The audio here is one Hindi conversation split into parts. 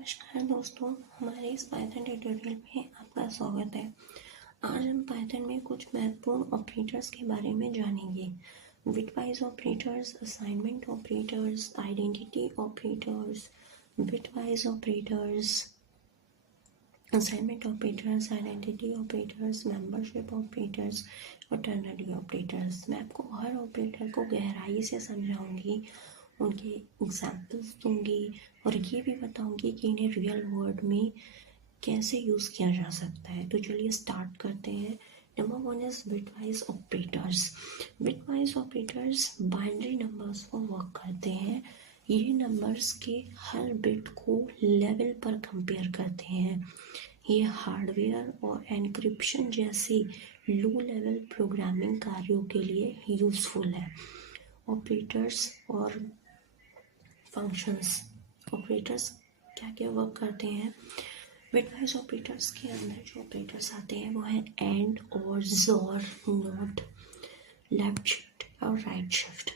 नमस्कार दोस्तों, हमारे इस पाइथन ट्यूटोरियल में आपका स्वागत है। आज हम पाइथन में कुछ महत्वपूर्ण ऑपरेटर्स के बारे में जानेंगे। Bitwise operators, assignment operators, identity operators, bitwise operators, assignment operators, identity operators, membership operators और टर्नरी ऑपरेटर्स। मैं आपको हर ऑपरेटर को गहराई से समझाऊंगी, उनके एग्जाम्पल्स दूंगी और ये भी बताऊंगी कि इन्हें रियल वर्ल्ड में कैसे यूज़ किया जा सकता है। तो चलिए स्टार्ट करते हैं। Number 1 is bitwise operators. Bitwise operators binary numbers को वर्क करते हैं। ये नंबर्स के हर बिट को लेवल पर कंपेयर करते हैं। ये हार्डवेयर और एन्क्रिप्शन जैसे लो लेवल प्रोग्रामिंग कार्यों के लिए यूज़फुल है। ऑपरेटर्स और फंक्शंस। ऑपरेटर्स क्या क्या वर्क करते हैं? बिटवाइज ऑपरेटर्स के अंदर जो ऑपरेटर्स आते हैं वो है एंड और ज़ोर, नॉट, लेफ्ट शिफ्ट और राइट शिफ्ट।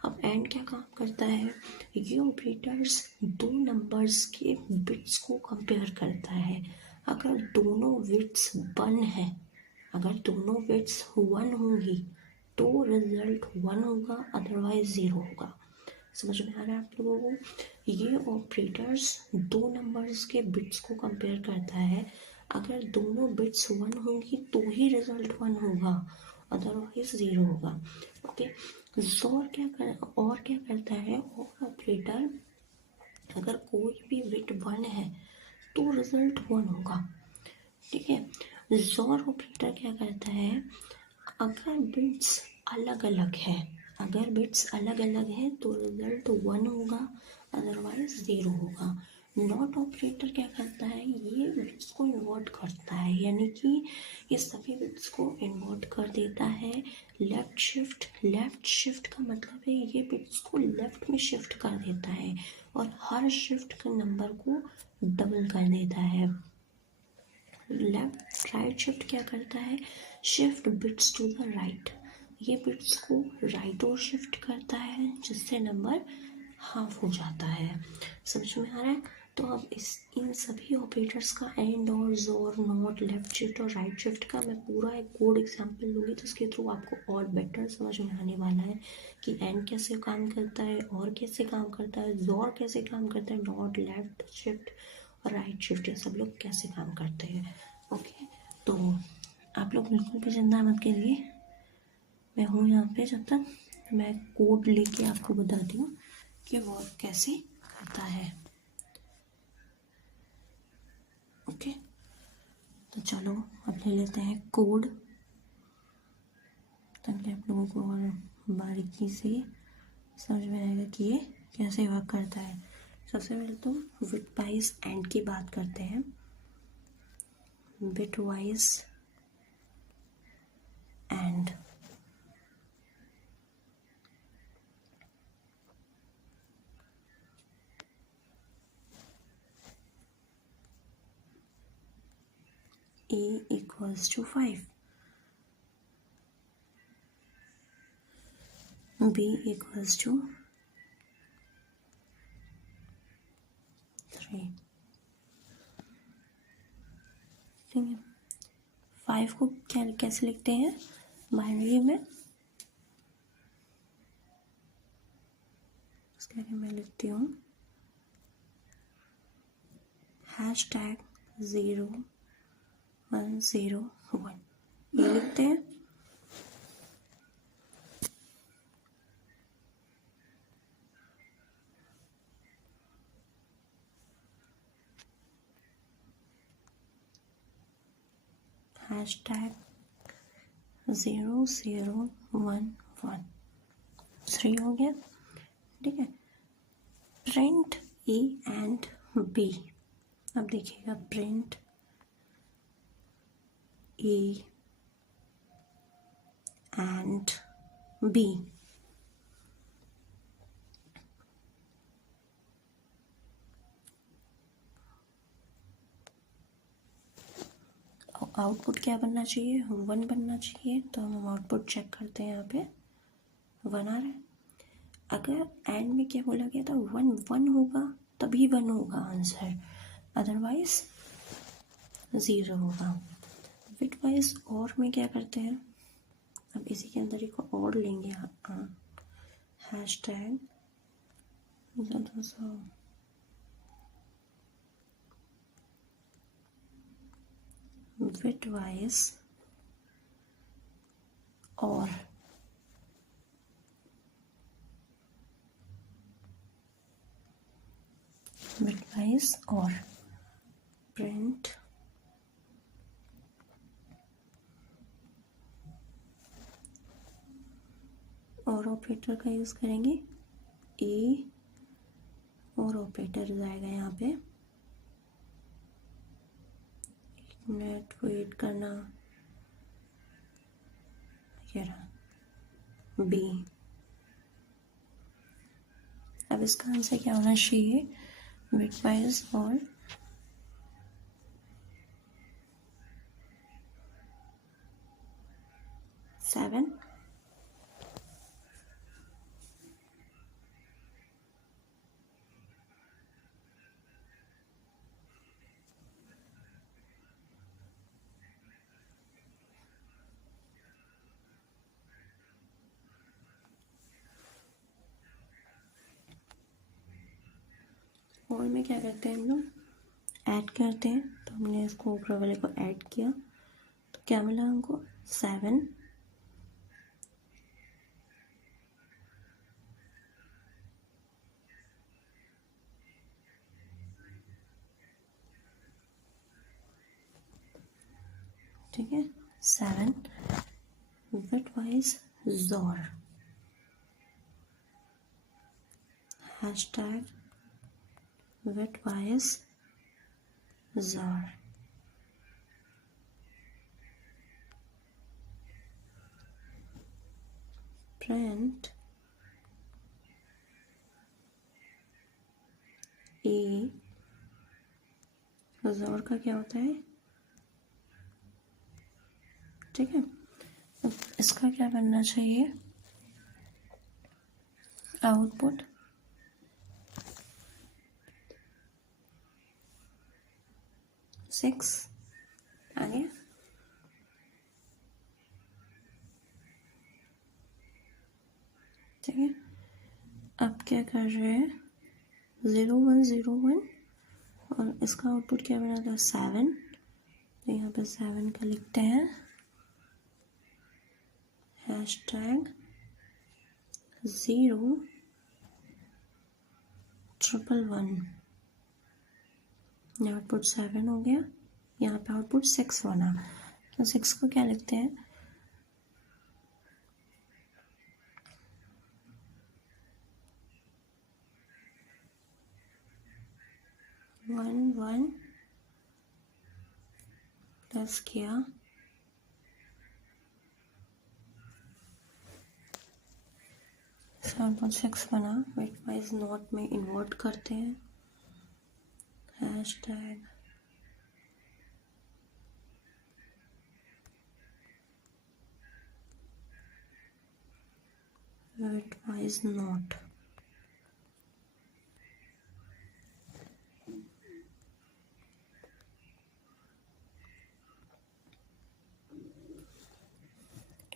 अब एंड क्या काम करता है? ये ऑपरेटर्स दो नंबर्स के बिट्स को कंपेयर करता है। अगर दोनों बिट्स 1 है, अगर दोनों बिट्स 1 होंगी तो रिजल्ट 1 होगा, अदरवाइज 0 होगा। समझ में आ रहा है आप लोगों को? ये ऑपरेटर्स दो नंबर्स के बिट्स को कंपेयर करता है। अगर दोनों बिट्स 1 होंगी तो ही रिजल्ट 1 होगा, अदरवाइज 0 होगा। ओके, और क्या करता है? और ऑपरेटर अगर कोई भी बिट 1 है तो रिजल्ट 1 होगा। ठीक है। जोर ऑपरेटर क्या करता है? अगर बिट्स अलग अलग है, अगर बिट्स अलग अलग है तो रिजल्ट 1 होगा, अदरवाइज 0 होगा। नॉट ऑपरेटर क्या करता है? ये बिट्स को इन्वर्ट करता है, यानी कि ये सभी बिट्स को इन्वर्ट कर देता है। लेफ्ट शिफ्ट का मतलब है ये बिट्स को लेफ्ट में शिफ्ट कर देता है और हर शिफ्ट के नंबर को डबल कर देता है। राइट शिफ्ट क्या करता है? Shift bits to the right. ये बिट्स को राइट और शिफ्ट करता है जिससे नंबर हाफ हो जाता है। समझ में आ रहा है? तो अब इन सभी ऑपरेटर्स का एंड और जोर, नॉट, लेफ्ट शिफ्ट और राइट शिफ्ट का मैं पूरा एक कोड एग्जांपल लूँगी जिसके थ्रू आपको और बेटर समझ में आने वाला है कि एंड कैसे काम करता है और कैसे काम करता है, जोर कैसे काम करता है, नॉट, लेफ्ट शिफ्ट और राइट शिफ्ट ये सब लोग कैसे काम करते हैं। ओके, तो आप लोग बिल्कुल भी चिंता मत करिए, मैं हूँ यहाँ पे। जब तक मैं कोड लेके आपको बताती हूँ कि वो कैसे करता है। ओके, तो चलो अब ले लेते हैं कोड, ताकि आप लोगों को और बारीकी से समझ में आएगा कि ये कैसे वर्क करता है। सबसे पहले तो बिटवाइज एंड की बात करते हैं। Bitwise and a equals to 5, b equals to 3। ठीक है। 5 को कैसे लिखते हैं बाइनरी में? इसके लिए मैं लिखती हूँ #0101 ये लिखते हैं। #0011 3 हो गया। ठीक है। Print A and B. अब देखिएगा, print A and B. Output क्या बनना चाहिए? 1 बनना चाहिए। तो हम आउटपुट चेक करते हैं। यहाँ पे 1 आ रहा है। अगर एंड में क्या बोला गया था? 1 1 होगा तभी 1 होगा आंसर। अदरवाइज 0 होगा। बिटवाइज और में क्या करते हैं, अब इसी के अंदर एक और लेंगे, हाँ, हैशटैग बिटवाइज और बिटवाइज और प्रिंट और ऑपरेटर का यूज़ करेंगे, ए और ऑपरेटर जाएगा यहाँ पे, एक मिनट वेट करना, ये रहा बी। अब इसका आंसर क्या होना चाहिए, बिटवाइज और सेवन और में क्या करते हैं हम लोग, ऐड करते हैं। तो हमने इसको ऊपर वाले को ऐड किया तो क्या मिला हमको, 7 ठीक है, 7 बिटवाइज ज़ोर, हैशटैग बिटवाइज ज़ोर, प्रिंट ए, ज़ोर का क्या होता है, ठीक है। अब इसका क्या बनना चाहिए, आउटपुट 6 आ गया। ठीक है, अब क्या कर रहे हैं, 0101 और इसका आउटपुट क्या बना था, 7। तो यहाँ पे 7 का लिखते हैं, हैशटैग 01111, यहाँ आउटपुट 7 हो गया, यहाँ पे आउटपुट 6 बना। तो 6 को क्या लिखते हैं, 1 प्लस किया 7.6 बना। बिटवाइज नॉट में इन्वर्ट करते हैं, हैशटैग बिटवाइज नॉट,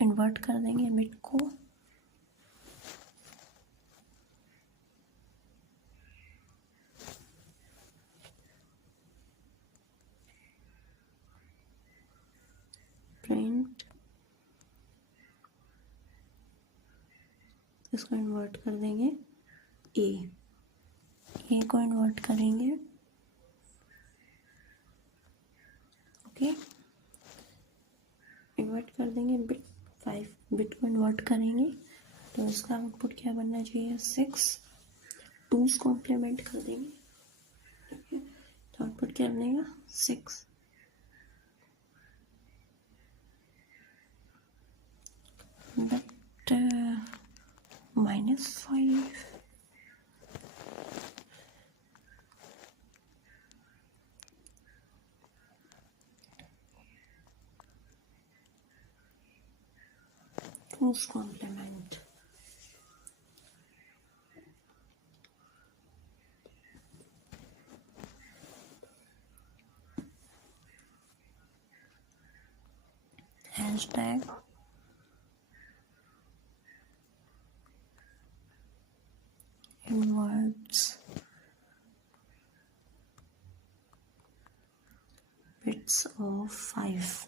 इन्वर्ट कर देंगे बिट को, प्रिंट, इसको इन्वर्ट कर देंगे ए को इन्वर्ट करेंगे, ओके, इन्वर्ट कर देंगे बिट 5, बिट को इन्वर्ट करेंगे तो इसका आउटपुट क्या बनना चाहिए, 6, 2's कॉम्प्लीमेंट कर देंगे, ठीक है, तो आउटपुट क्या बनेगा, 6। But -5,2's complement, inwards bits of 5.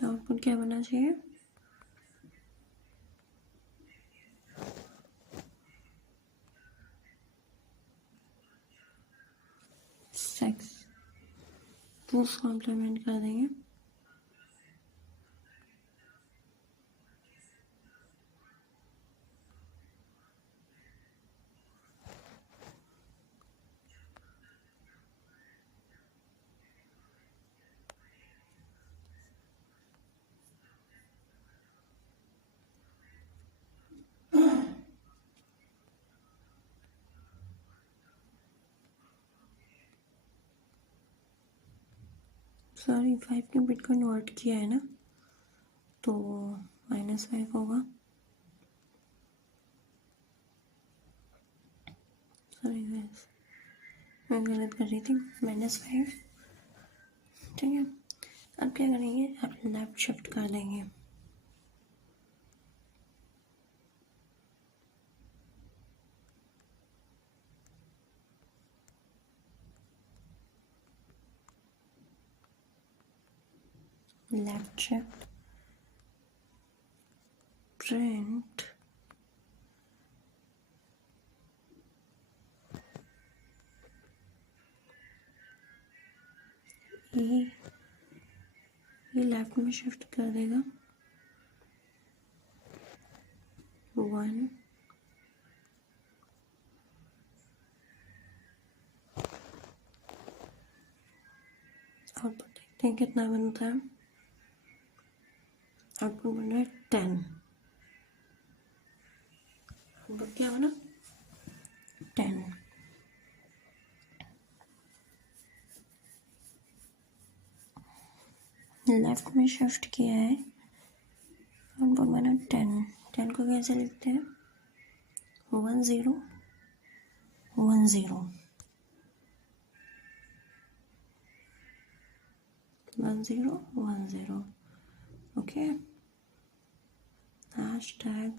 तो आउटपुट क्या बनना चाहिए? 6 तो उसको इम्प्लीमेंट कर देंगे। सॉरी 5 के बिट को इन्वर्ट किया है ना, तो -5 होगा। सॉरी गाइस, मैं गलत कर रही थी। -5, ठीक है। अब क्या करेंगे, अब लेफ्ट शिफ्ट कर देंगे। लेफ्ट शिफ्ट प्रिंट ये लेफ्ट में शिफ्ट कर देगा 1 आउटपुट देखते हैं कितना बनता है। आउटपुट बन रहा है 10। आउटपुट क्या बना? 10। लेफ्ट में शिफ्ट किया है, आउटपुट बना 10। 10 को कैसे लिखते हैं? 1 0 1 0 1 0 1 0। Okay, hashtag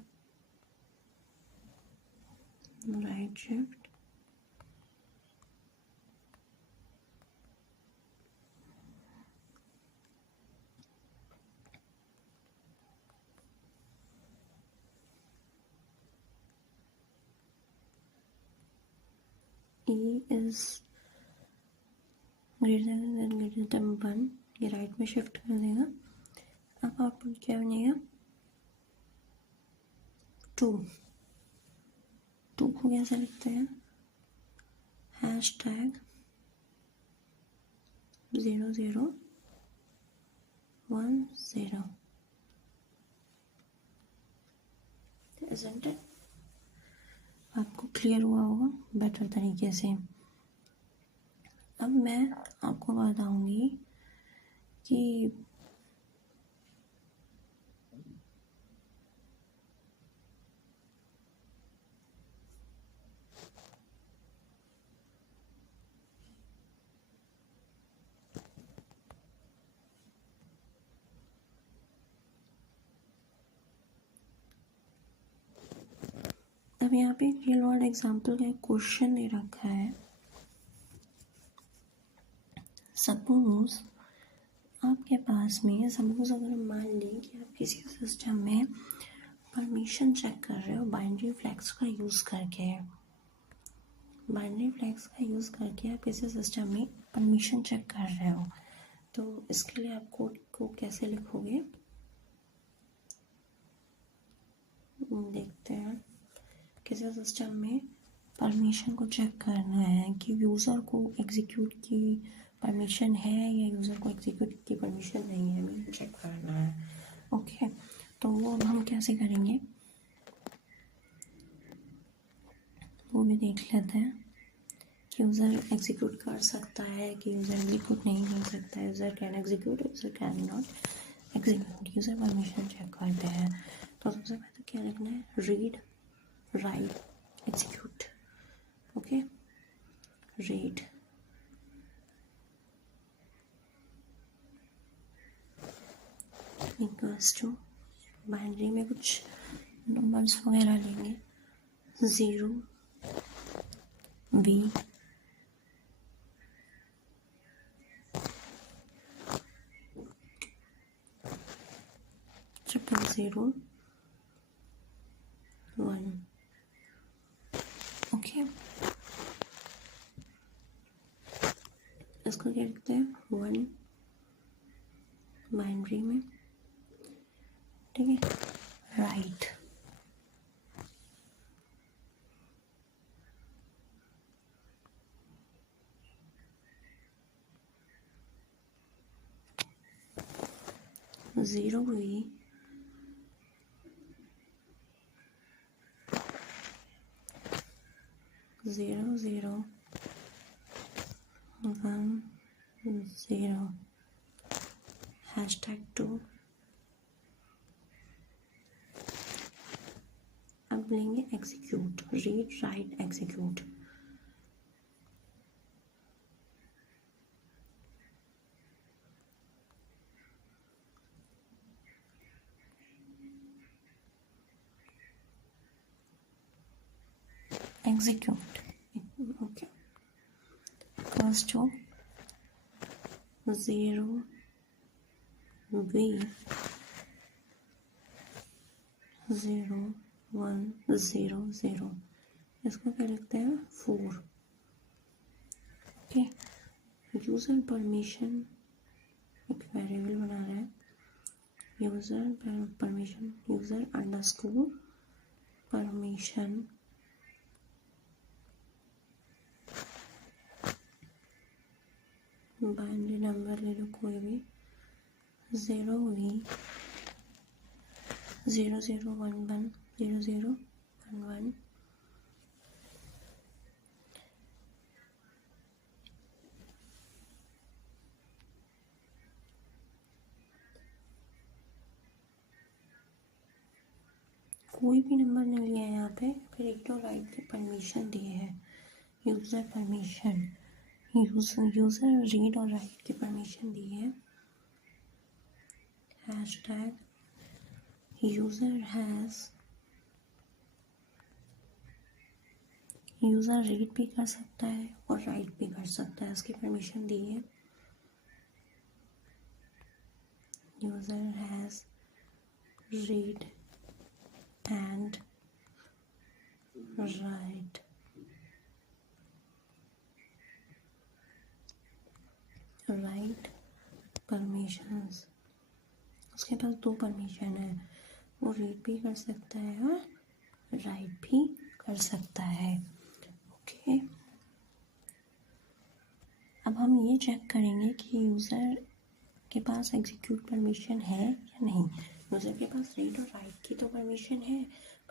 right shift E is greater than 1, ये राइट में शिफ्ट कर देगा। अब आउटपुट क्या बनेगा? 2 को कैसे लिखते हैं? hashtag 0 0 1 0। Isn't it? आपको क्लियर हुआ होगा बेटर तरीके से। अब मैं आपको बताऊंगी कि अब यहाँ पे रियल वर्ल्ड एग्जाम्पल का एक क्वेश्चन दे रखा है। सपोज आपके पास में, सपोज अगर हम मान लें कि आप किसी सिस्टम में परमिशन चेक कर रहे हो बाइनरी फ्लैग्स का यूज़ करके। बाइनरी फ्लैग्स का यूज़ करके आप किसी सिस्टम में परमिशन चेक कर रहे हो, तो इसके लिए आप कोड को कैसे लिखोगे देखते हैं। किसी सिस्टम में परमिशन को चेक करना है कि यूज़र को एग्जीक्यूट की परमिशन है या यूज़र को एग्जीक्यूट की परमिशन नहीं है, हमें चेक करना है। ओके, तो वो अब हम कैसे करेंगे वो भी देख लेते हैं। यूज़र एग्जीक्यूट कर सकता है कि यूज़र एग्जीक्यूट नहीं कर सकता है। User can execute, user can not execute. User permission check करते हैं तो सबसे पहले क्या लिखना है, read, write, execute. Okay, read, equals to binary में कुछ नंबर्स वगैरह लेंगे, 0 B 0 1। ओके, इसको क्या लिखते हैं, 1 बाइनरी में, ठीक है। राइट, ज़ीरो हुई, 0 0 1 0 #2। अब लेंगे execute, read, write, execute. Execute, okay, first हो 0 B 0 1 0 0। इसको क्या लिखते हैं, 4। ओके, यूज़र परमिशन एक वेरिएबल बना रहा है, user permission, user underscore permission binary number ले लो कोई भी, 0 भी 0 0 1 1 0 0 1 1। कोई भी नंबर नहीं लिया है यहाँ पे, फिर एक तो राइट की परमिशन दिए है, यूज़र परमिशन, यूज़र रीड और राइट की परमिशन दी है। Hashtag user has, user read भी कर सकता है और राइट भी कर सकता है, उसकी परमिशन दी है। User has read and right, right permissions, उसके पास 2 परमिशन है, वो रीड भी कर सकता है और राइट भी कर सकता है। ओके, अब हम ये चेक करेंगे कि यूज़र के पास एग्जीक्यूट परमिशन है या नहीं। यूज़र के पास रीड और राइट की तो परमिशन है,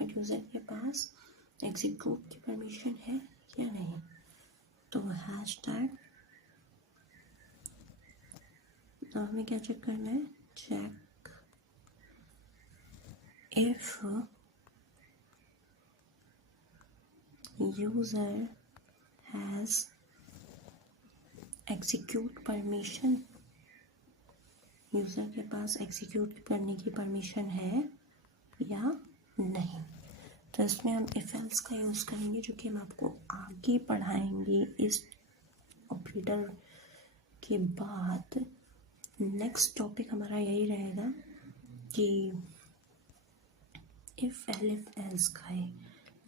बट यूज़र के पास एग्जीक्यूट की परमिशन है या नहीं। तो हैशटैग, तो हमें क्या चेक करना है, check if user has execute permission, user के पास एग्जीक्यूट करने की परमिशन है या नहीं। तो इसमें हम इफ एल्स का यूज़ करेंगे, जो कि हम आपको आगे पढ़ाएंगे इस ऑपरेटर के बाद। नेक्स्ट टॉपिक हमारा यही रहेगा कि इफ एलिफ एल्स का है,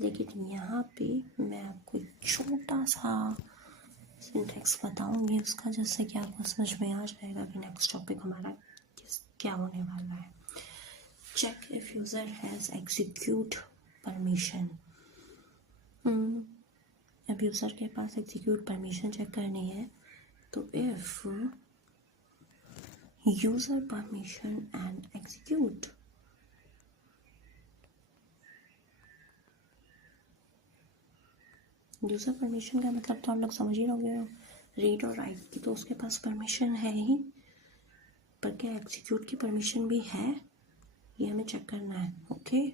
लेकिन यहाँ पे मैं आपको एक छोटा सा सिंटेक्स बताऊंगी उसका, जिससे कि आपको समझ में आ जाएगा कि नेक्स्ट टॉपिक हमारा क्या होने वाला है। Check if user has execute permission. अब यूज़र के पास एग्जीक्यूट परमिशन चेक करनी है, तो if user permission and execute, user permission का मतलब तो आप लोग समझ ही रहोगे, रीड और राइट की तो उसके पास परमिशन है ही, पर क्या एग्जीक्यूट की परमिशन भी है, ये हमें चेक करना है। ओके,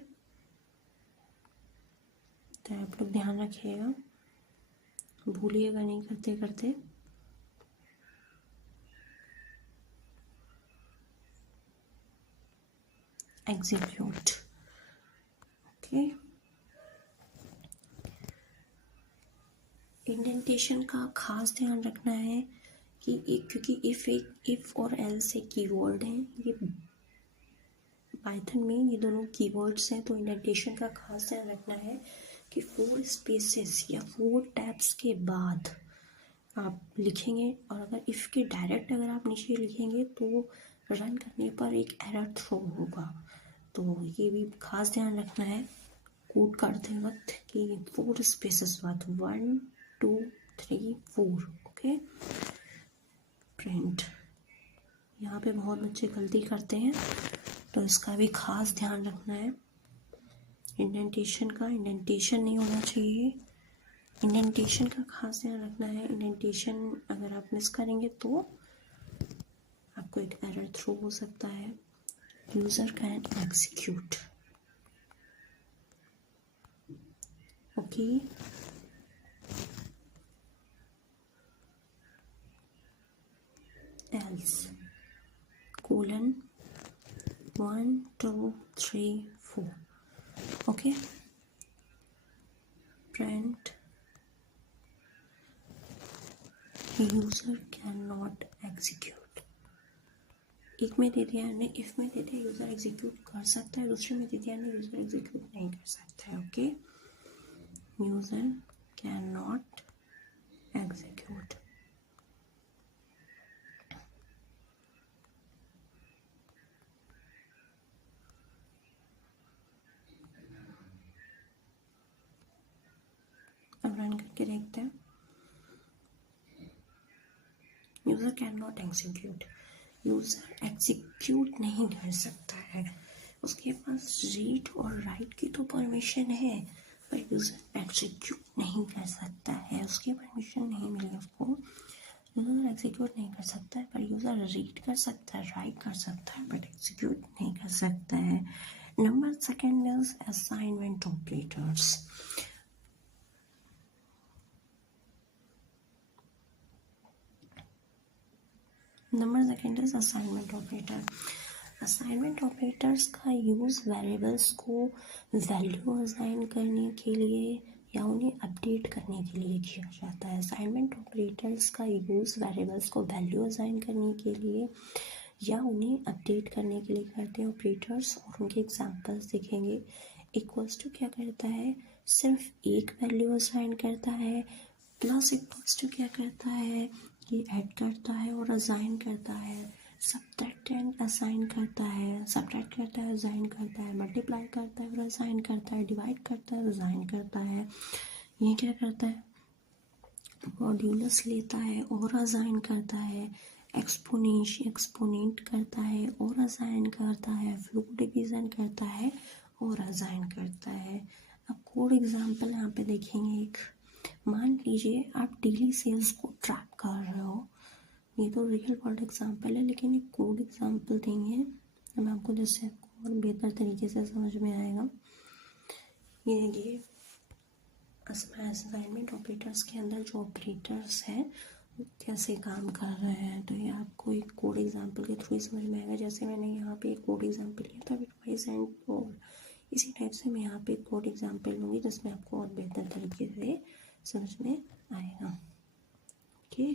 तो आप लोग ध्यान रखिएगा, भूलिएगा नहीं करते करते। एग्जीक्यूट। ओके, इंडेंटेशन का खास ध्यान रखना है कि क्योंकि इफ और एल्स एक कीवर्ड है, ये पाइथन में ये दोनों कीवर्ड्स हैं, तो इंडेंटेशन का खास ध्यान रखना है कि 4 स्पेसेस या 4 टैब्स के बाद आप लिखेंगे, और अगर इफ़ के डायरेक्ट अगर आप नीचे लिखेंगे तो रन करने पर एक एरर थ्रो होगा। तो ये भी खास ध्यान रखना है कोड करते वक्त कि 4 स्पेसेस बाद 1 2 3 4। ओके, प्रिंट, यहाँ पे बहुत बच्चे गलती करते हैं, तो इसका भी खास ध्यान रखना है। इंडेंटेशन का इंडेंटेशन नहीं होना चाहिए, इंडेंटेशन का खास ध्यान रखना है। इंडेंटेशन अगर आप मिस करेंगे तो आपको एक एरर थ्रो हो सकता है। User can execute. Okay, else colon 1 2 3 4। Okay, print user can not execute. एक में दे दिया हमने, इफ में दे दिया यूज़र एग्जीक्यूट कर सकता है, दूसरे में दे दिया हमने यूज़र एग्जीक्यूट नहीं कर सकता है। Okay, user can not execute. अब रन करके देखते हैं। User can not execute, user execute नहीं कर सकता है। उसके पास रीड और राइट की तो परमिशन है, पर यूज़र एग्जीक्यूट नहीं कर सकता है, उसकी परमिशन नहीं मिली उसको। यूज़र एग्जीक्यूट नहीं कर सकता है, पर यूज़र रीड कर सकता है, राइट कर सकता है, बट एग्जीक्यूट नहीं कर सकता है। Number second is assignment operators. Number second is assignment operator. Assignment operators का यूज़ वेरिएबल्स को वैल्यू असाइन करने के लिए या उन्हें अपडेट करने के लिए किया जाता है। असाइनमेंट ऑपरेटर्स का यूज़ वेरिएबल्स को वैल्यू असाइन करने के लिए या उन्हें अपडेट करने के लिए करते हैं ऑपरेटर्स, और उनके एग्जांपल्स देखेंगे। इक्वल्स टू क्या करता है, सिर्फ एक वैल्यू असाइन करता है। प्लस इक्वल्स टू क्या करता है, ये ऐड करता है और असाइन करता है। सब्ट्रैक्ट एंड असाइन करता है, सब्ट्रैक्ट करता है, असाइन करता है। मल्टीप्लाई करता है और असाइन करता है। डिवाइड करता है, असाइन करता है। ये क्या करता है, मॉड्यूलस लेता है और असाइन करता है। एक्सपोनेंट करता है और असाइन करता है। फ्लोट डिवीजन करता है और असाइन करता है। अब कोड एग्जांपल यहाँ पे देखेंगे एक। मान लीजिए आप डेली सेल्स को ट्रैक कर रहे हो, ये तो रियल वर्ल्ड एग्जांपल है, लेकिन एक कोड एग्जांपल देंगे हम आपको, जिससे आपको और बेहतर तरीके से समझ में आएगा। ये देखिए, असाइनमेंट ऑपरेटर्स के अंदर जो ऑपरेटर्स हैं वो कैसे काम कर रहे हैं, तो ये आपको एक कोड एग्जांपल के थ्रू समझ में आएगा। जैसे मैंने यहाँ पे एक कोड एग्जांपल लिया था बिटवाइज एंड और इसी टाइप से मैं यहाँ पे एक कोड एग्जांपल लूँगी जिसमें आपको और बेहतर तरीके से समझ में आएगा। ओके,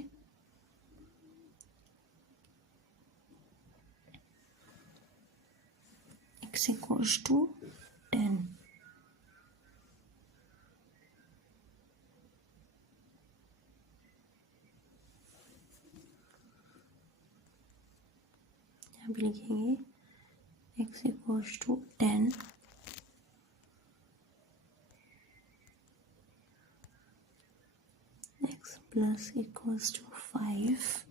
x equals to 10, यहाँ पे लिखेंगे x equals to 10, x plus equals to 5,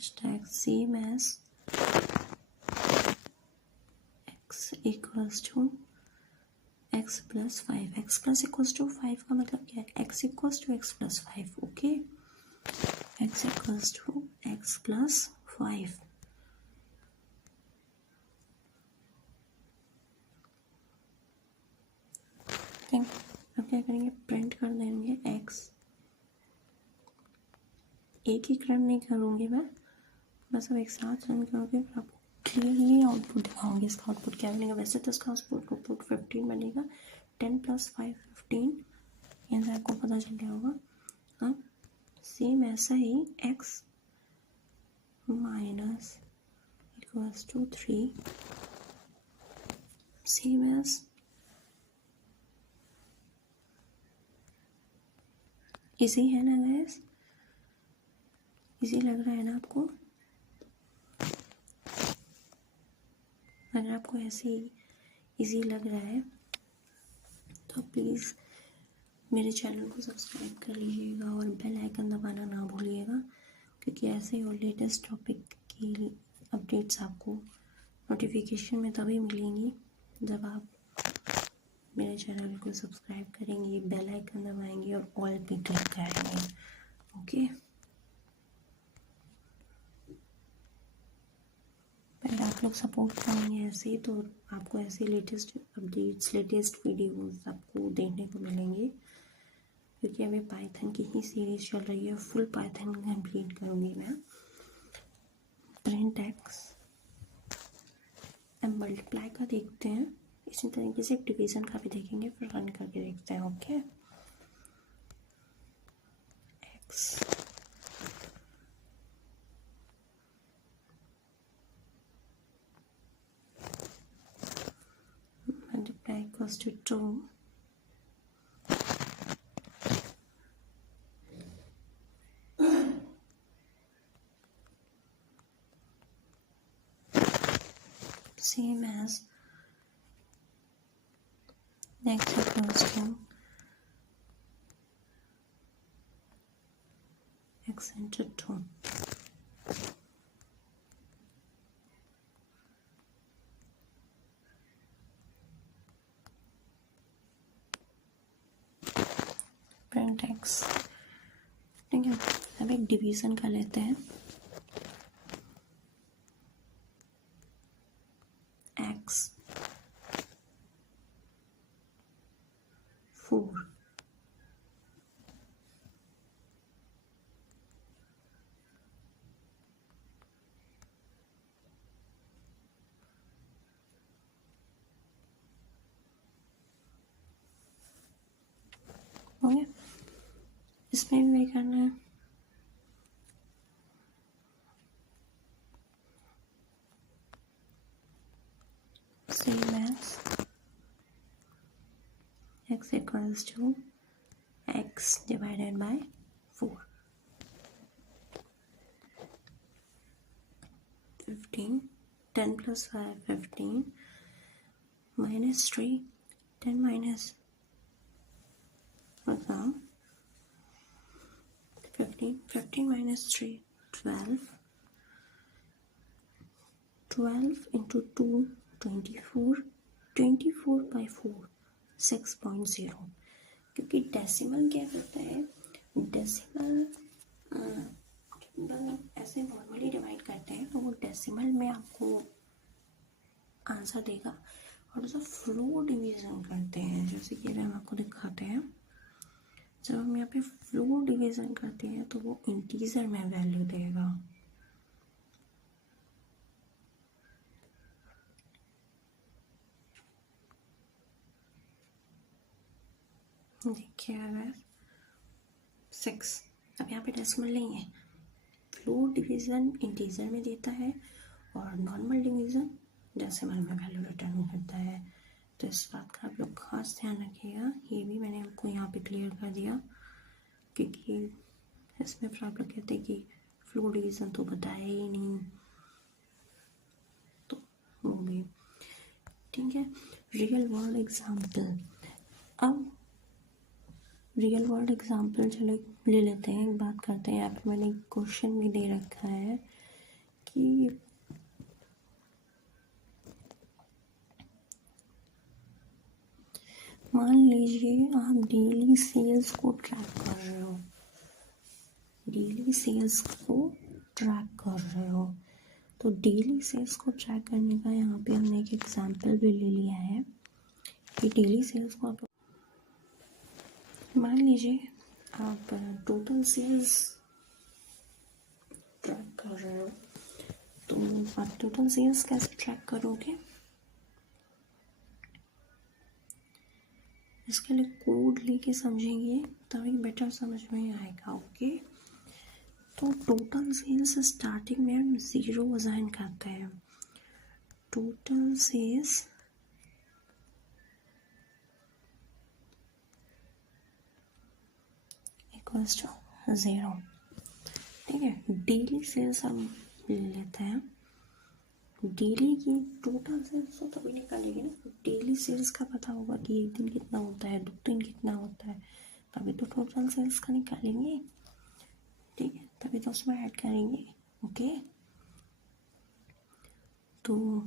hashtag same as x equals to x plus 5. x plus equals to 5 का मतलब क्या है? x equals to x plus 5. Okay, x equals to x plus 5. ठीक, अब क्या करेंगे? प्रिंट कर देंगे x. एक ही क्रम नहीं करूँगी मैं, बस अब एक साथ रन करूँगी, फिर आपको क्लियरली आउटपुट दिखाऊंगी. इसका आउटपुट क्या बनेगा? वैसे तो इसका आउटपुट 15 बनेगा. 10 + 5 15, यहाँ से आपको पता चल गया होगा. अब सेम ऐसा ही x minus equals to 3 same as easy है ना गैस? इजी लग रहा है ना आपको? अगर आपको ऐसे इजी लग रहा है तो प्लीज़ मेरे चैनल को सब्सक्राइब कर लीजिएगा और बेल आइकन दबाना ना भूलिएगा, क्योंकि ऐसे और लेटेस्ट टॉपिक की अपडेट्स आपको नोटिफिकेशन में तभी मिलेंगी जब आप मेरे चैनल को सब्सक्राइब करेंगे, बेल आइकन दबाएंगे और ऑल पे क्लिक करेंगे. ओके, अगर आप लोग सपोर्ट करेंगे ऐसे तो आपको ऐसे लेटेस्ट अपडेट्स, लेटेस्ट वीडियोस आपको देखने को मिलेंगे, क्योंकि अभी पाइथन की ही सीरीज चल रही है. फुल पाइथन कंप्लीट करूँगी मैं. प्रिंट एक्स एंड मल्टीप्लाई का देखते हैं, इसी तरीके से डिवीज़न का भी देखेंगे, फिर रन करके देखते हैं. Okay, x multiply equals to 2 same as x equals to x into 2. Print x. ठीक है, अब एक डिवीज़न कर लेते हैं. x 4 हो गया. इसमें भी वही करना है. Same as x equals to x divided by 4. 15, 10 plus 5 15, minus 3, 10 minus 15 minus 3 12, 12 into 2 24, 24 by 4 6.0. क्योंकि डेसिमल क्या करता है, डेसिमल ऐसे नॉर्मली डिवाइड करते हैं तो वो डेसिमल में आपको आंसर देगा, और जो फ्लो डिवीज़न करते हैं, जैसे कि हम आपको दिखाते हैं, जब हम यहाँ पे फ्लो डिवीज़न करते हैं तो वो इंटीजर में वैल्यू देगा. देखिए अगर 6, अब यहाँ पे डेसिमल नहीं है, फ्लो डिवीज़न इंटीजर में देता है और नॉर्मल डिवीज़न डेसिमल में वैल्यू रिटर्न करता है. तो इस बात का आप लोग खास ध्यान रखिएगा. ये भी मैंने आपको यहाँ पे क्लियर कर दिया, क्योंकि इसमें फिर आप लोग कहते हैं कि फ्लो डिवीज़न तो बताया ही नहीं, तो वो भी ठीक है. Real world example. अब रियल वर्ल्ड एग्जाम्पल चलो ले लेते हैं, एक बात करते हैं. यहाँ पे मैंने क्वेश्चन भी दे रखा है कि मान लीजिए आप डेली सेल्स को ट्रैक कर रहे हो, डेली सेल्स को ट्रैक कर रहे हो, तो डेली सेल्स को ट्रैक करने का यहाँ पे हमने एक एग्जांपल भी ले लिया है कि डेली सेल्स को आप मान लीजिए आप टोटल सेल्स ट्रैक कर रहे हो, तो आप टोटल सेल्स कैसे ट्रैक करोगे? इसके लिए कोड लेके समझेंगे तभी बेटर समझ में आएगा। ओके, तो टोटल सेल्स स्टार्टिंग में हम 0 असाइन करते हैं। Total sales equals to 0। ठीक है, डेली सेल्स हम ले लेते हैं। डेली की टोटल सेल्स तो तभी निकालेंगे ना, डेली सेल्स का पता होगा कि एक दिन कितना होता है, 2 दिन कितना होता है, तभी तो टोटल सेल्स का निकालेंगे। ठीक है, तभी तो उसमें ऐड करेंगे। ओके, तो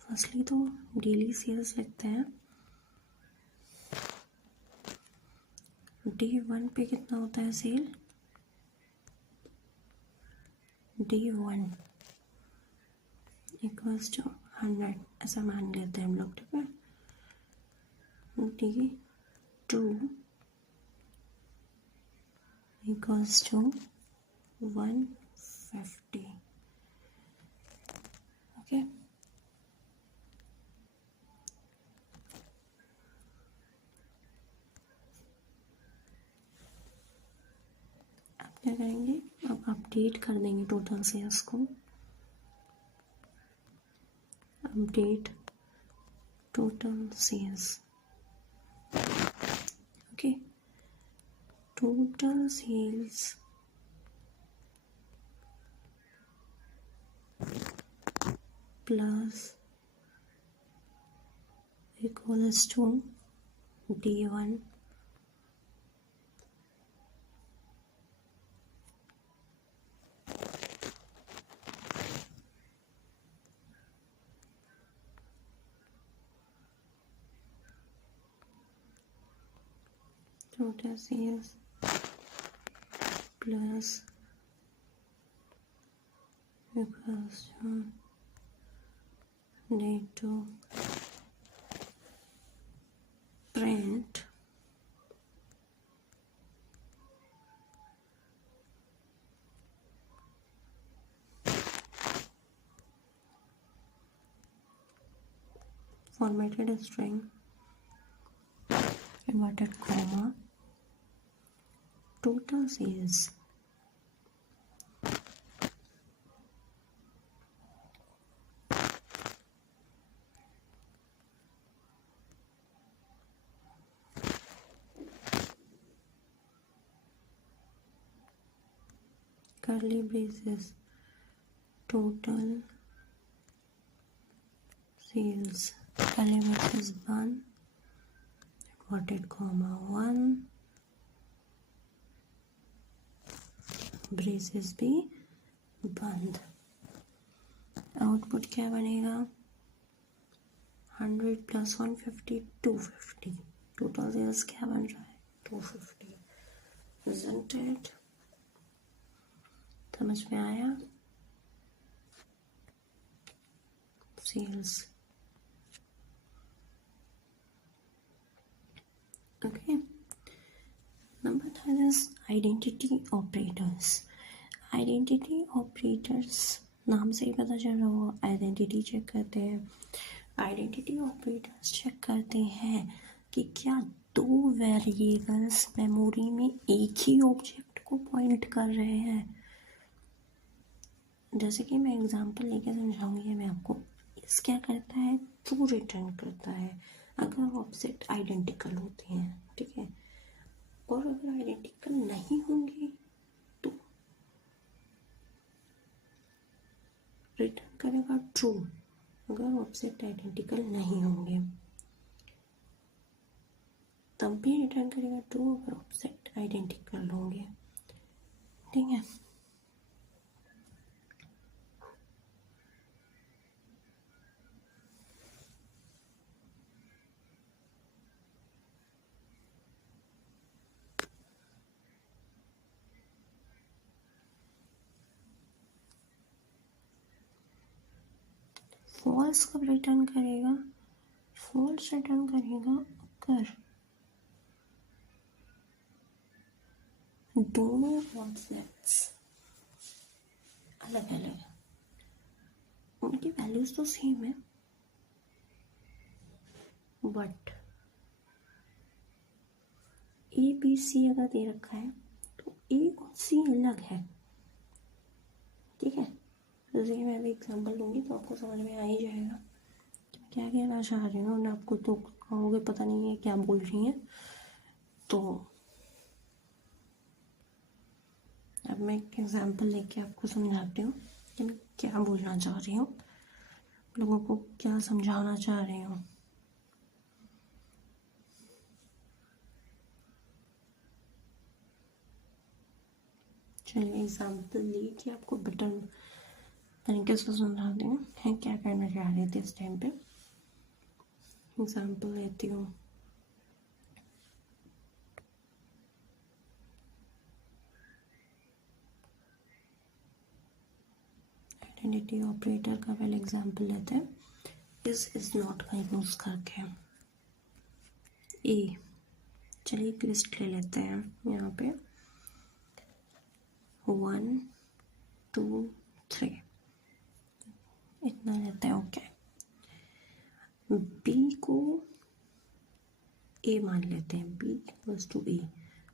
फर्स्टली तो डेली सेल्स लिखते हैं। डे 1 पे कितना होता है सेल? डे 1 इक्वल्स टू 100, ऐसा मान लेते हैं हम लोग। ठीक है, डे 2 इक्वल्स टू 150। ओके, अब क्या करेंगे? अब अपडेट कर देंगे टोटल सेल्स को। Update total sales. Okay, total sales plus equals to डे 1 total sales plus equals to need to print formatted string inverted comma total sales curly braces total sales curly braces 1 inverted comma 1 braces भी बंद। आउटपुट क्या बनेगा? 100 प्लस 150 250। टोटल सेल्स क्या बन रहा है? 250। Isn't it? समझ में आया? Sales. Okay, number 3 is identity operators. Identity operators नाम से ही पता चल रहा हो, आइडेंटिटी चेक करते हैं। आइडेंटिटी ऑपरेटर्स चेक करते हैं कि क्या 2 वेरिएबल्स मेमोरी में एक ही ऑब्जेक्ट को पॉइंट कर रहे हैं। जैसे कि मैं एग्जांपल लेके समझाऊंगी मैं आपको। इस क्या करता है? ट्रू रिटर्न करता है अगर ऑब्जेक्ट आइडेंटिकल होते हैं। ठीक है, और अगर आइडेंटिकल नहीं होंगे तो रिटर्न करेगा ट्रू, अगर ऑब्जेक्ट आइडेंटिकल नहीं होंगे तब भी रिटर्न करेगा ट्रू अगर ऑब्जेक्ट आइडेंटिकल होंगे। ठीक है, फॉल्स कब रिटर्न करेगा? फॉल्स रिटर्न करेगा अगर दोनों कॉन्सेप्ट्स अलग अलग है, उनकी वैल्यूज तो सेम है बट ए बी सी अगर दे रखा है तो ए और सी अलग है। ठीक है, जैसे कि मैं अभी एग्जांपल दूंगी तो आपको समझ में आ ही जाएगा क्या कहना चाह रही हूँ। और आपको तो कहोगे पता नहीं है क्या बोल रही हैं। तो अब मैं एक एग्जांपल लेके आपको समझाती हूँ कि मैं क्या बोलना चाह रही हूँ, लोगों को क्या समझाना चाह रही हूँ। चलिए एग्जांपल लेके आपको बेटर तरीके से समझाती हूँ है क्या करना चाह रही थी इस टाइम पे। एग्जांपल लेती हूँ, आइडेंटिटी ऑपरेटर का पहले एग्जांपल लेते हैं। इज नॉट का यूज करके ए, चलिए एक लिस्ट ले लेते हैं यहाँ पे 1 2 3 इतना लेते हैं। ओके, बी को ए मान लेते हैं, B equals to A,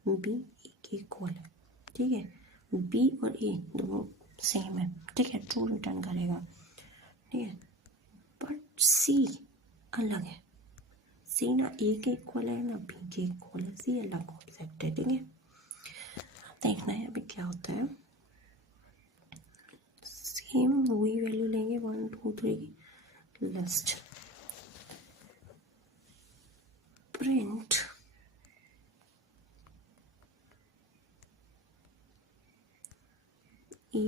B A के इक्वल है। ठीक है, बी और ए दोनों सेम है। ठीक है, ट्रू रिटर्न करेगा। ठीक है, बट सी अलग है, सी ना ए के इक्वल है ना बी के इक्वल है, सी अलग कॉन्सेप्ट है। ठीक है, देखना है अभी क्या होता है। सेम वही वैल्यू लेंगे 1 2 3 की list, print a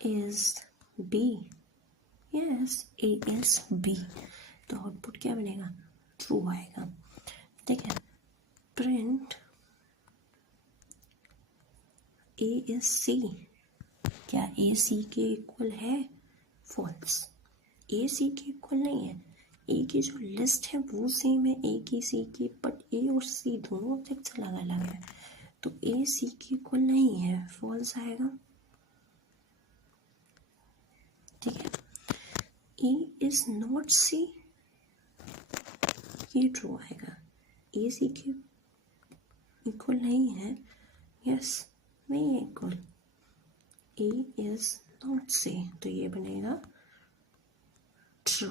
is b, yes a is b, तो आउटपुट क्या बनेगा? ट्रू आएगा। ठीक है, प्रिंट ए इज सी, क्या ए सी के इक्वल है? फॉल्स, ए सी के इक्वल नहीं है। ए की जो लिस्ट है वो सेम है ए की सी की, बट ए और सी दोनों ऑब्जेक्ट्स अलग अलग है, तो ए सी के इक्वल नहीं है, फॉल्स आएगा। ठीक है, ए इज नॉट सी, ये ट्रू आएगा। ए सी के इक्वल नहीं है, यस नहीं है इक्वल, ए इज नॉट सी, तो ये बनेगा ट्रू।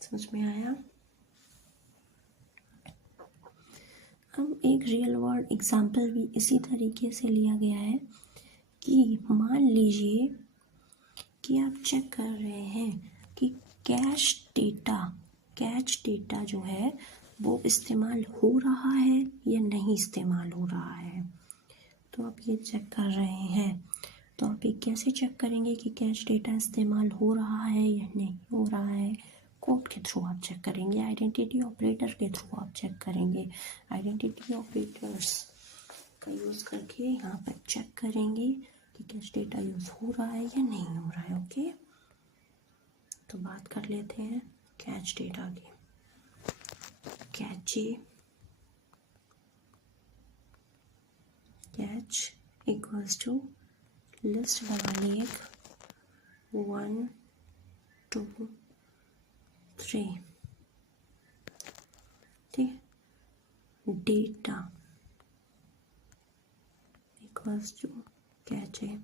समझ में आया? अब एक रियल वर्ल्ड एग्जांपल भी इसी तरीके से लिया गया है कि मान लीजिए कि आप चेक कर रहे हैं कि कैश डेटा जो है वो इस्तेमाल हो रहा है या नहीं इस्तेमाल हो रहा है। तो आप ये चेक कर रहे हैं, तो आप ये कैसे चेक करेंगे कि कैश डेटा इस्तेमाल हो रहा है या नहीं हो रहा है? कोड के थ्रू आप चेक करेंगे, आइडेंटिटी ऑपरेटर के थ्रू आप चेक करेंगे। आइडेंटिटी ऑपरेटर्स का यूज़ करके यहाँ पर चेक करेंगे कि कैश डेटा यूज़ हो रहा है या नहीं हो रहा है। ओके, तो बात कर लेते हैं कैश डेटा की। कैच इक्वल्स टू लिस्ट लगानी एक 1 2 3, ठीक, डेटा इक्वल्स टू कैच है।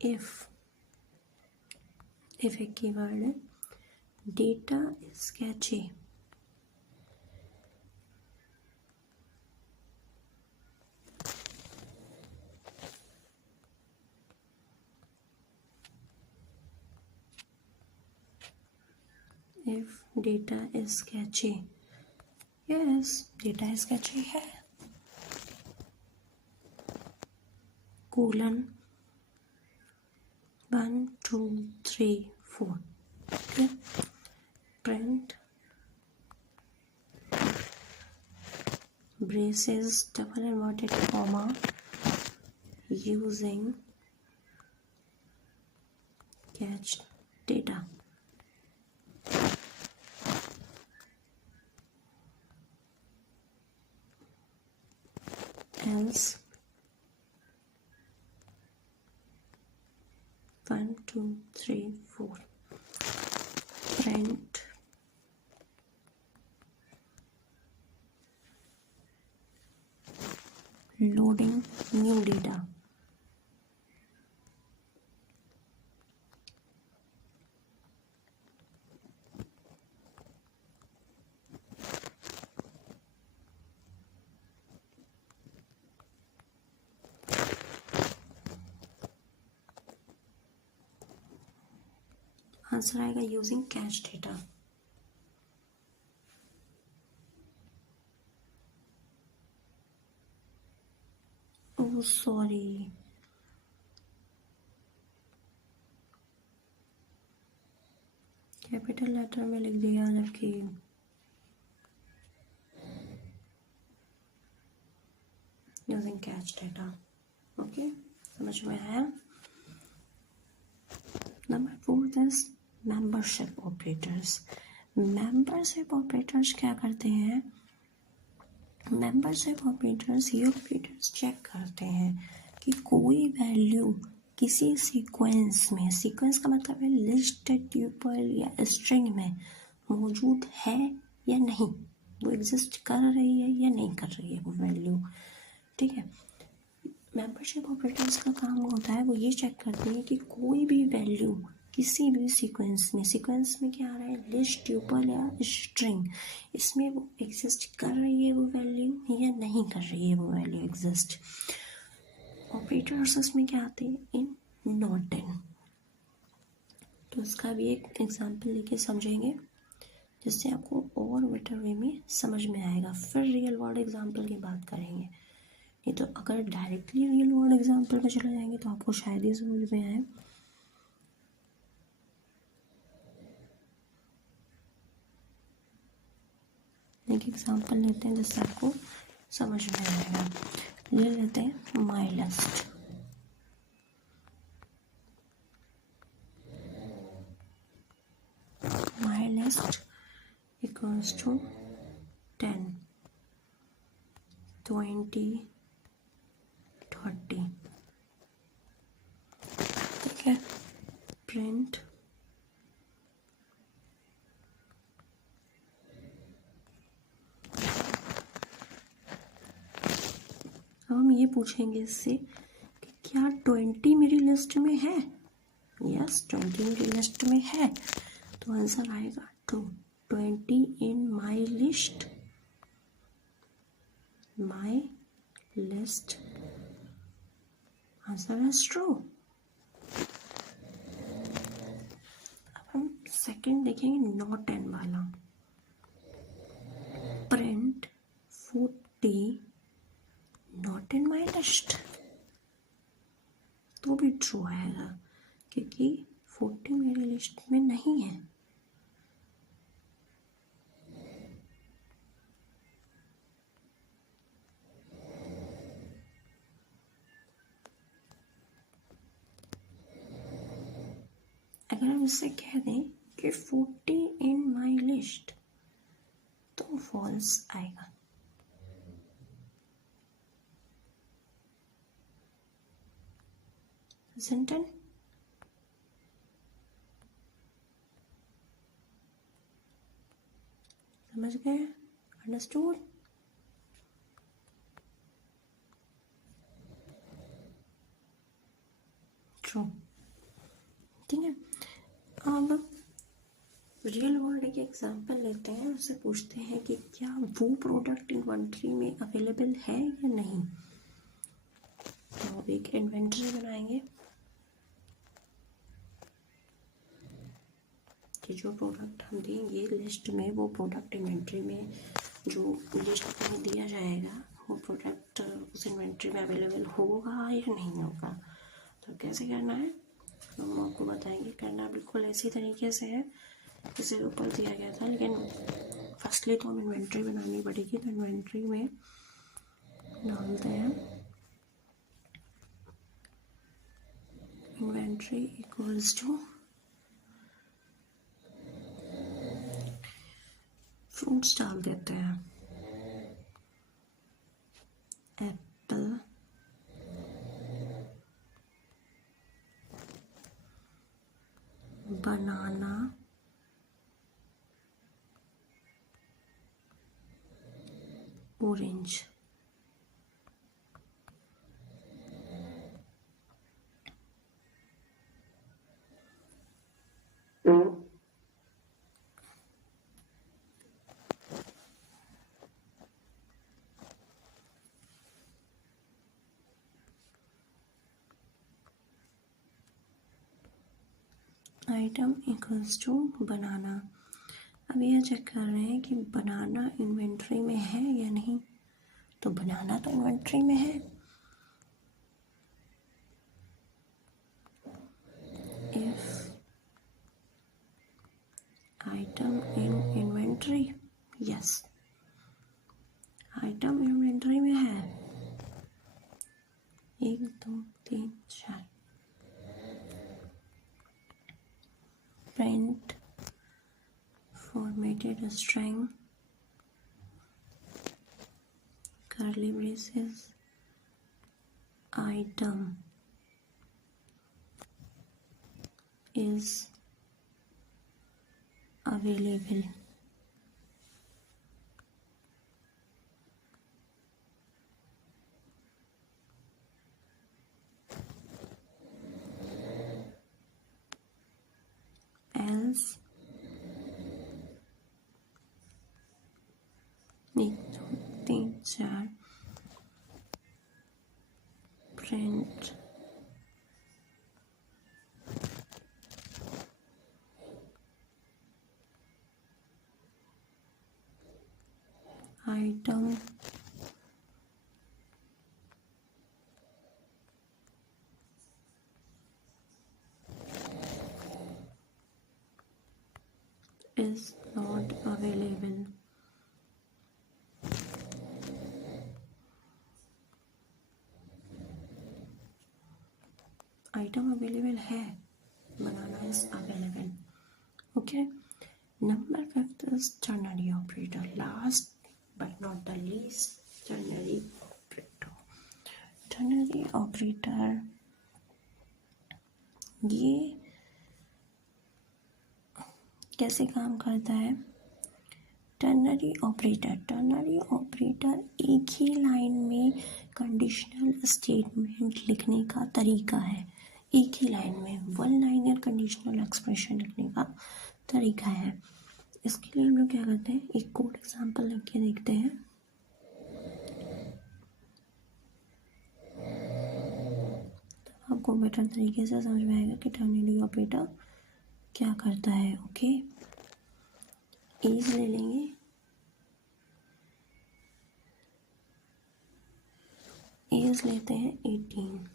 इफ एक कीवर्ड है, data is cache, if data is catchy, yes data is catchy है, colon 1 2 3 4, okay? Print braces double inverted comma using catch data. Else 1 2 3 4 print loading new data. Answer आएगा using catch data. Oh sorry, capital letter में लिख दिया जबकि यूजिंग कैच डेटा. ओके, समझ में आया. Number 4 is membership operators. Membership operators क्या करते हैं? मेंबरशिप ऑपरेटर्स ये ऑपरेटर्स चेक करते हैं कि कोई वैल्यू किसी सीक्वेंस में, सीक्वेंस का मतलब है लिस्ट, ट्यूपल या स्ट्रिंग में मौजूद है या नहीं, वो एग्जिस्ट कर रही है या नहीं कर रही है वो वैल्यू. ठीक है. मेंबरशिप ऑपरेटर्स का काम होता है वो ये चेक करते हैं कि कोई भी वैल्यू किसी भी सीक्वेंस में क्या आ रहा है, लिस्ट, ट्यूपल या स्ट्रिंग, इसमें वो एग्जिस्ट कर रही है वो वैल्यू या नहीं कर रही है वो वैल्यू एग्जिस्ट. ऑपरेटर्स इसमें क्या आते हैं? इन, नॉट इन. तो इसका भी एक एग्जांपल लेके समझेंगे जिससे आपको और बेटर वे में समझ में आएगा. फिर रियल वर्ल्ड एग्जांपल की बात करेंगे. नहीं तो अगर डायरेक्टली रियल वर्ल्ड एग्जांपल में चले जाएंगे तो आपको शायद ही समझ में आए. एक एग्जांपल लेते हैं जिससे आपको समझ में आएगा. ले लेते हैं my list. My list equals to 10 20 30. ठीक है. प्रिंट हम ये पूछेंगे इससे कि क्या 20 मेरी लिस्ट में है. यस, 20 मेरी लिस्ट में है. तो आंसर आएगा true. 20 in my list. My list answer is true. अब हम सेकंड देखेंगे नॉट इन वाला. Print 40 not in my list. तो भी ट्रू आएगा क्योंकि 40 मेरी लिस्ट में नहीं है. अगर हम इससे कह दें कि 40 इन माई लिस्ट तो फॉल्स आएगा. Isn't it? समझ गए? अंडरस्टूड? ट्रू. ठीक है. अब रियल वर्ल्ड एक एग्जांपल लेते हैं. उससे पूछते हैं कि क्या वो प्रोडक्ट इन्वेंट्री में अवेलेबल है या नहीं. तो अब एक इन्वेंट्री बनाएंगे कि जो प्रोडक्ट हम देंगे लिस्ट में, वो प्रोडक्ट इन्वेंट्री में जो लिस्ट में दिया जाएगा वो प्रोडक्ट उस इन्वेंट्री में अवेलेबल होगा या नहीं होगा. तो कैसे करना है हम आपको बताएंगे. करना बिल्कुल ऐसी तरीके से है जैसे ऊपर दिया गया था, लेकिन फर्स्टली तो हम इन्वेंट्री बनानी पड़ेगी. तो इन्वेंट्री में डालते हैं इन्वेंट्री इक्वल्स टू फ्रूट्स डाल देते हैं apple banana orange item equals to banana. अब यह चेक कर रहे हैं कि बनाना इन्वेंट्री में है या नहीं, तो बनाना तो इन्वेंट्री में है। If item in inventory, yes item inventory में है। 1 2 3 4 print formatted string curly braces item is available. Else 1 2 3 4 print item is not available. Item available है, banana is available. Okay, number 5 is ternary operator, last but not the least ternary operator. Ternary operator ये कैसे काम करता है? टर्नरी ऑपरेटर एक ही लाइन में कंडीशनल स्टेटमेंट लिखने का तरीका है। एक ही लाइन में वन लाइनर कंडीशनल एक्सप्रेशन लिखने का तरीका है। इसके लिए हम लोग क्या करते हैं, एक कोड एग्जांपल लिख के देखते हैं। तो आपको बेटर तरीके से समझ में आएगा कि टर्नरी ऑपरेटर क्या करता है। ओके, एज ले लेंगे, एज लेते हैं 18,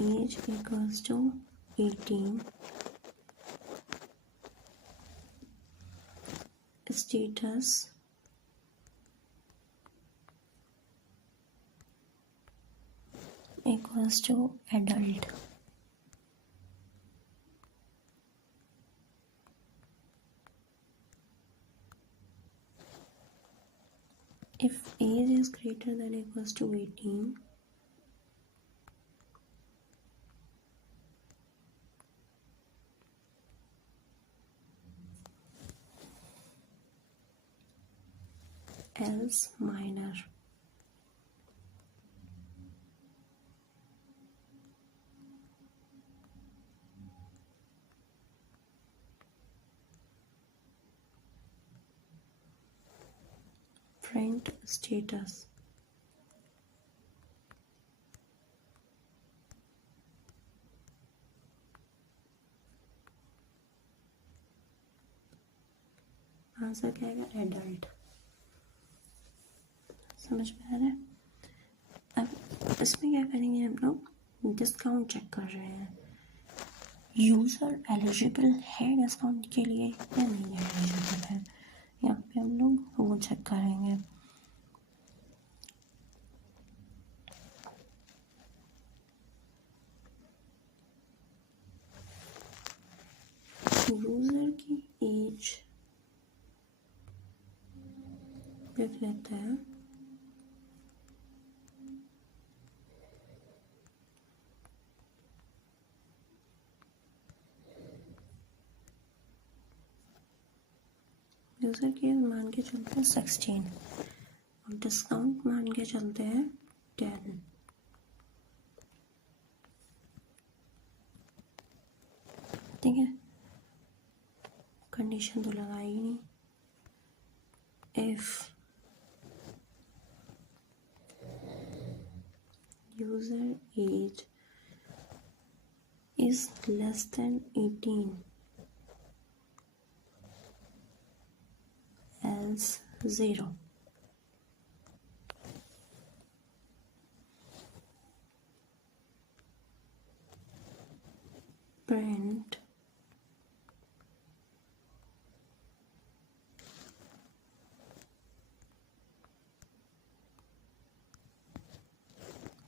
age equals to 18, status equals to adult. If age is greater than or equals to 18, else minor, print status, answer क्या आएगा? एडल्ट। समझ में आ रहा है? अब इसमें क्या करेंगे, हम लोग डिस्काउंट चेक कर रहे हैं, यूज़र एलिजिबल है डिस्काउंट के लिए या नहीं है एलिजिबल है। यहाँ पे हम लोग वो चेक करेंगे। यूज़र की एज लिख लेते हैं। यूज़र की एज मान के चलते हैं 16 और डिस्काउंट मान के चलते हैं 10। ठीक है, कंडीशन तो लगाई ही नहीं। If user age is less than 18, else 0. Print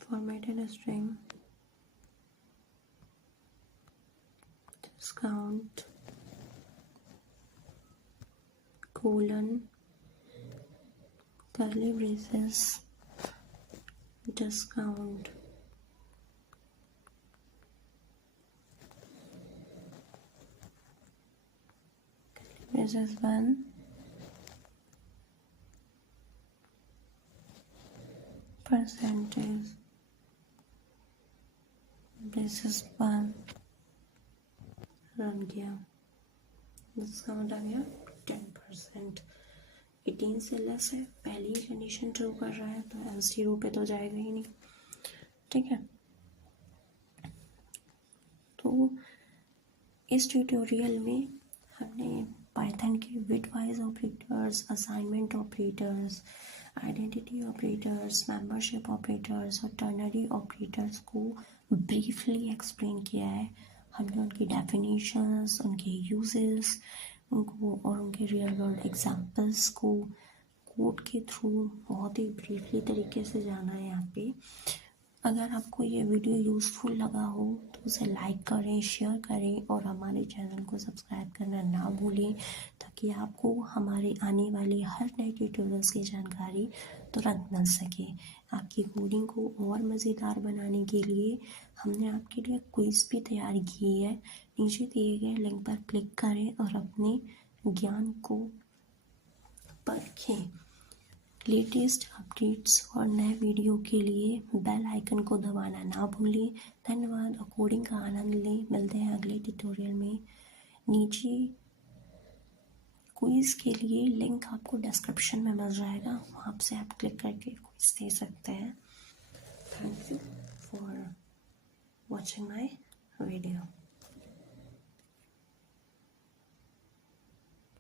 formatted string discount colon curly braces discount braces 1 percentage braces 1 run किया, डिस्काउंट आ गया 10%। 18 से लेस है, पहली ही कंडीशन ट्रू कर रहा है तो एल्स 0 पे तो जाएगा ही नहीं। ठीक है, तो इस ट्यूटोरियल में हमने पाइथन के bitwise operators, assignment operators, identity operators, membership operators और टर्नरी ऑपरेटर्स को ब्रीफली एक्सप्लेन किया है। हमने उनकी डेफिनेशंस, उनके यूजेस उनको और उनके रियल वर्ल्ड एग्जांपल्स को कोड के थ्रू बहुत ही ब्रीफली तरीके से जाना है यहाँ पे। अगर आपको ये वीडियो यूज़फुल लगा हो तो उसे लाइक करें, शेयर करें और हमारे चैनल को सब्सक्राइब करना ना भूलें, ताकि आपको हमारे आने वाले हर नए ट्यूटोरियल्स की जानकारी तुरंत मिल सके। आपकी कोडिंग को और मज़ेदार बनाने के लिए हमने आपके लिए क्विज़ भी तैयार की है। नीचे दिए गए लिंक पर क्लिक करें और अपने ज्ञान को परखें। लेटेस्ट अपडेट्स और नए वीडियो के लिए बेल आइकन को दबाना ना भूलें। धन्यवाद और कोडिंग का आनंद लें। मिलते हैं अगले ट्यूटोरियल में। नीचे क्विज़ के लिए लिंक आपको डिस्क्रिप्शन में मिल जाएगा, वहाँ से आप क्लिक करके क्विज़ दे सकते हैं। Thank you for watching my video.